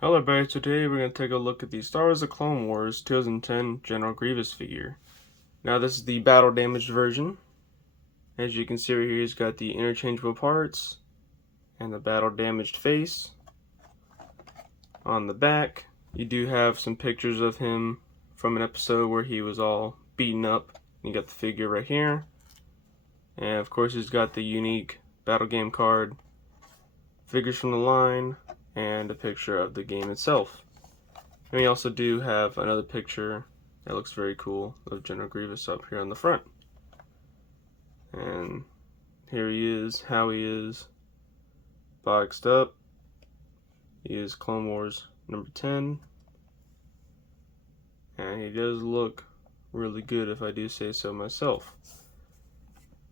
Hello everybody, today we're going to take a look at the Star Wars The Clone Wars 2010 General Grievous figure. Now this is the battle damaged version. As you can see right here, he's got the interchangeable parts and the battle damaged face. On the back, you do have some pictures of him from an episode where he was all beaten up. You got the figure right here. And of course he's got the unique battle game card, figures from the line, and a picture of the game itself. And we also do have another picture that looks very cool of General Grievous up here on the front. And here he is, how he is boxed up. He is Clone Wars number 10. And he does look really good, if I do say so myself.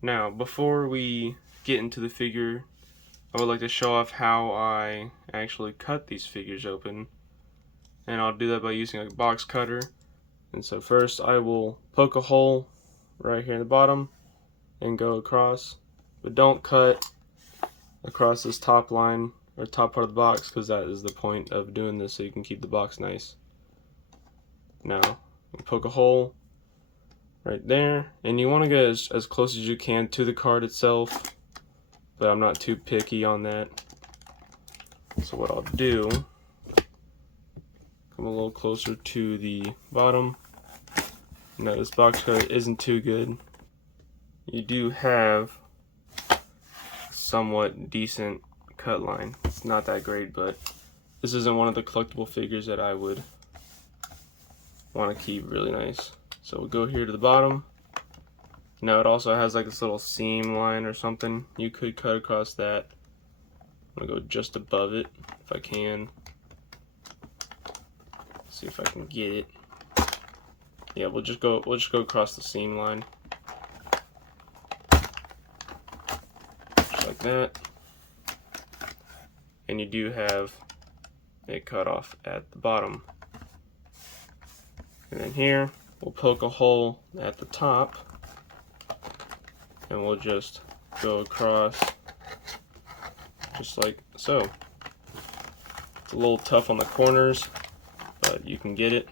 Now, before we get into the figure, I would like to show off how I actually cut these figures open. And I'll do that by using a box cutter. And so first I will poke a hole right here in the bottom and go across. But don't cut across this top line or top part of the box, because that is the point of doing this, so you can keep the box nice. Now, poke a hole right there, and you want to get as close as you can to the card itself, but I'm not too picky on that. So what I'll do, come a little closer to the bottom. Now this box cutter isn't too good. You do have somewhat decent cut line. It's not that great, but this isn't one of the collectible figures that I would want to keep really nice. So we'll go here to the bottom. Now it also has like this little seam line or something. You could cut across that. I'm gonna go just above it if I can. See if I can get it. Yeah, we'll just go across the seam line. Just like that. And you do have a cutoff at the bottom. And then here, we'll poke a hole at the top, and we'll just go across just like so. It's a little tough on the corners, but you can get it.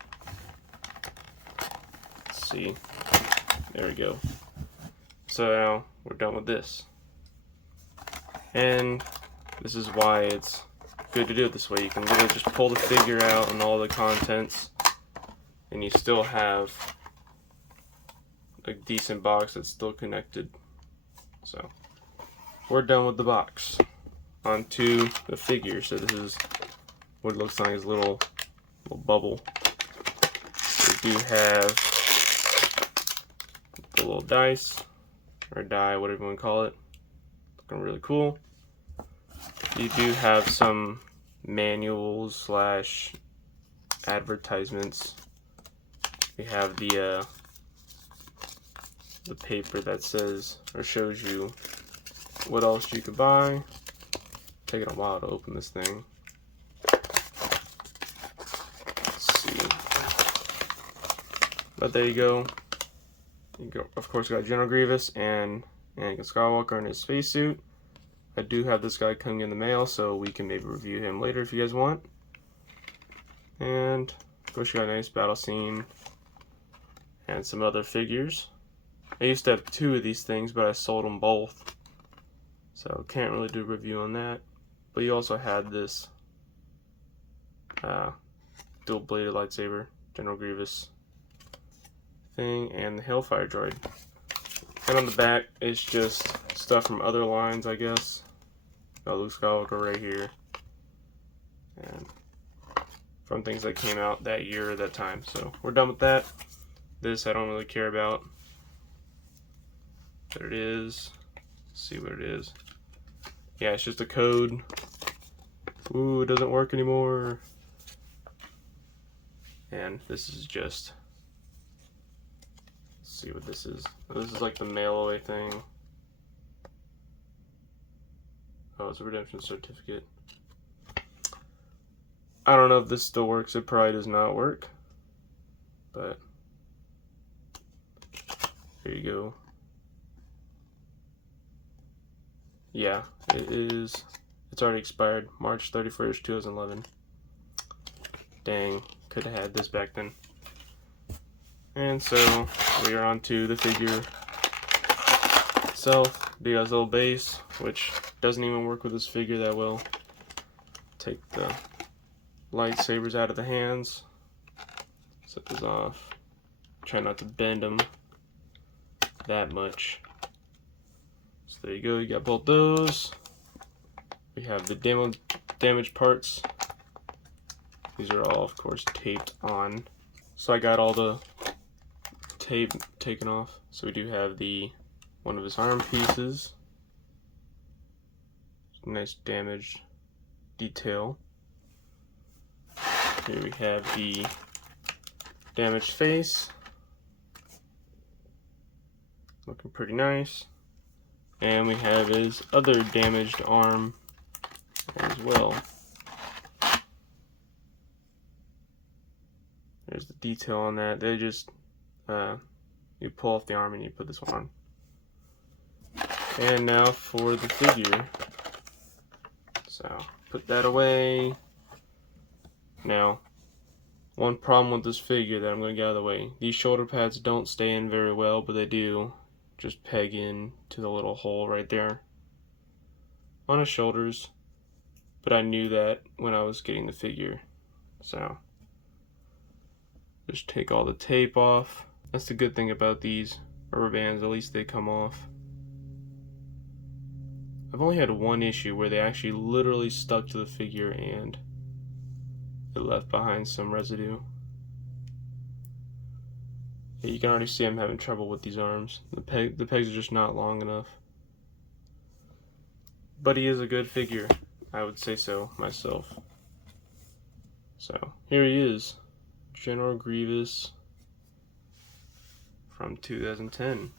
Let's see. There we go. So now we're done with this. And this is why it's good to do it this way. You can literally just pull the figure out and all the contents, and you still have a decent box that's still connected. So we're done with the box. Onto the figure. So this is what it looks like, his little bubble. We do have the little dice, or die, whatever you want to call it. Looking really cool. You do have some manuals / advertisements. We have the paper that says or shows you what else you could buy. Taking a while to open this thing. Let's see. But there you go. Of course, got General Grievous and Anakin Skywalker in his spacesuit. I do have this guy coming in the mail, so we can maybe review him later if you guys want. And of course, you got a nice battle scene and some other figures. I used to have 2 of these things, but I sold them both, so can't really do a review on that. But you also had this dual-bladed lightsaber, General Grievous thing, and the Hellfire droid. And on the back, it's just stuff from other lines, I guess. Got Luke Skywalker right here, and from things that came out that year or that time. So we're done with that. This I don't really care about. There it is. Let's see what it is. Yeah, it's just a code. Ooh, it doesn't work anymore. And this is just, let's see what this is. This is like the mail away thing. Oh, it's a redemption certificate. I don't know if this still works. It probably does not work. But there you go. Yeah, it's already expired, March 31st, 2011. Dang, could have had this back then. And so we are on to the figure itself. Big ass little base, which doesn't even work with this figure that well. Take the lightsabers out of the hands. Set this off. Try not to bend them that much. So there you go, you got both those. We have the damaged parts. These are all, of course, taped on. So I got all the tape taken off. So we do have one of his arm pieces. Nice damaged detail. Here we have the damaged face. Looking pretty nice. And we have his other damaged arm as well. There's the detail on that. They just, you pull off the arm and you put this one on. And now for the figure. So, put that away. Now, one problem with this figure that I'm going to get out of the way. These shoulder pads don't stay in very well, but they do just peg in to the little hole right there on his shoulders. But I knew that when I was getting the figure. So, just take all the tape off. That's the good thing about these rubber bands, at least they come off. I've only had one issue where they actually literally stuck to the figure and it left behind some residue. Yeah, you can already see I'm having trouble with these arms. The pegs are just not long enough. But he is a good figure. I would say so myself. So here he is, General Grievous from 2010.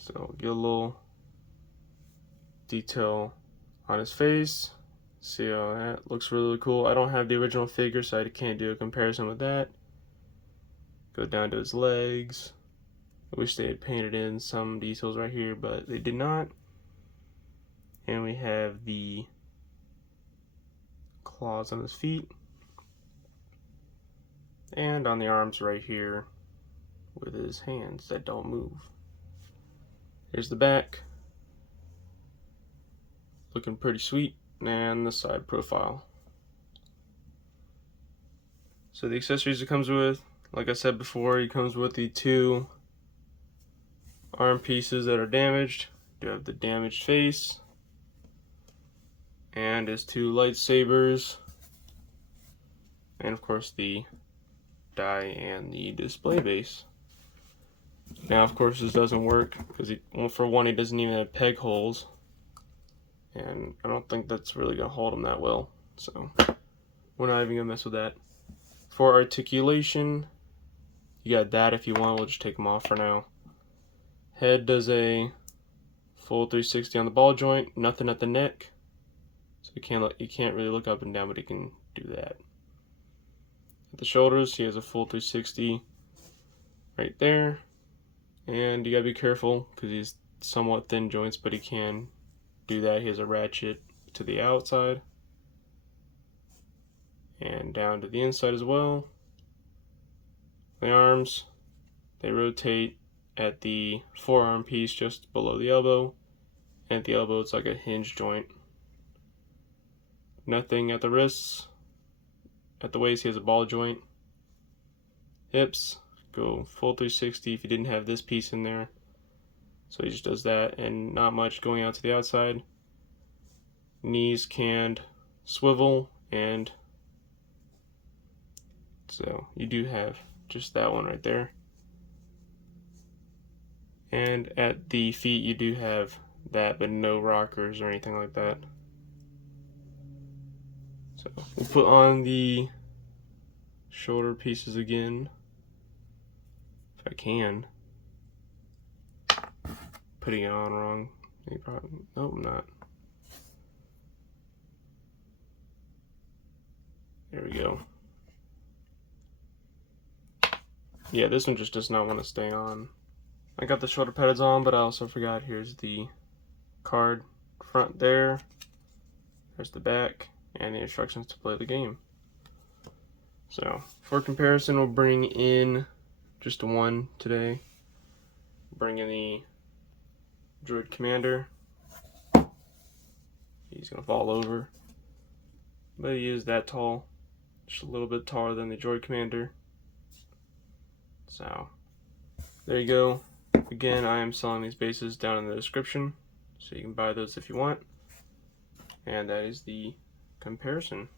So get a little detail on his face. See how that looks really cool. I don't have the original figure, so I can't do a comparison with that. Go down to his legs. I wish they had painted in some details right here, but they did not. And we have the claws on his feet. And on the arms right here with his hands that don't move. Here's the back. Looking pretty sweet. And the side profile. So the accessories it comes with, like I said before, he comes with the two arm pieces that are damaged. You have the damaged face and his two lightsabers, and of course the die and the display base. Now of course this doesn't work because for one, he doesn't even have peg holes, and I don't think that's really gonna hold him that well, so we're not even gonna mess with that. For articulation, you got that if you want. We'll just take them off for now. Head does a full 360 on the ball joint, nothing at the neck, so you can't really look up and down, but he can do that. At the shoulders, he has a full 360 right there, and you gotta be careful because he's somewhat thin joints, but he can do that. He has a ratchet to the outside and down to the inside as well. The arms, they rotate at the forearm piece just below the elbow, and at the elbow it's like a hinge joint. Nothing at the wrists. At the waist he has a ball joint. Hips go full 360 if you didn't have this piece in there, so he just does that, and not much going out to the outside. Knees can swivel, and so you do have just that one right there. And at the feet you do have that, but no rockers or anything like that. So we'll put on the shoulder pieces again, if I can. Putting it on wrong. Nope, I'm not. There we go. Yeah, this one just does not want to stay on. I got the shoulder pads on, but I also forgot, here's the card front there. There's the back, and the instructions to play the game. So for comparison, we'll bring in just one today. Bring in the Droid Commander. He's gonna fall over, but he is that tall, just a little bit taller than the Droid Commander. So there you go. Again, I am selling these bases down in the description, so you can buy those if you want. And that is the comparison.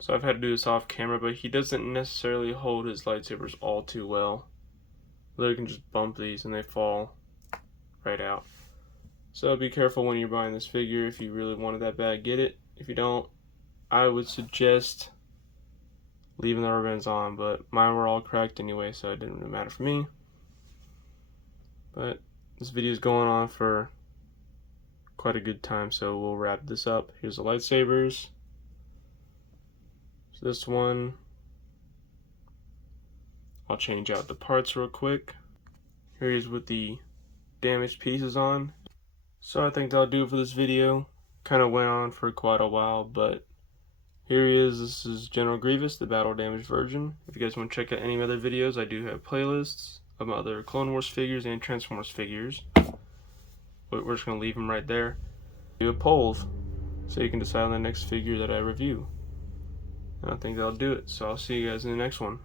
So I've had to do this off camera, but he doesn't necessarily hold his lightsabers all too well. You can just bump these and they fall right out. So be careful when you're buying this figure. If you really want it that bad, get it. If you don't, I would suggest leaving the rubber bands on, but mine were all cracked anyway, so it didn't really matter for me. But this video is going on for quite a good time, so we'll wrap this up. Here's the lightsabers. So this one, I'll change out the parts real quick. Here he is with the damaged pieces on. So I think that'll do it for this video. Kind of went on for quite a while, but here he is. This is General Grievous, the battle damaged version. If you guys want to check out any other videos, I do have playlists of my other Clone Wars figures and Transformers figures. But we're just going to leave them right there. Do a poll so you can decide on the next figure that I review. And I think that'll do it. So I'll see you guys in the next one.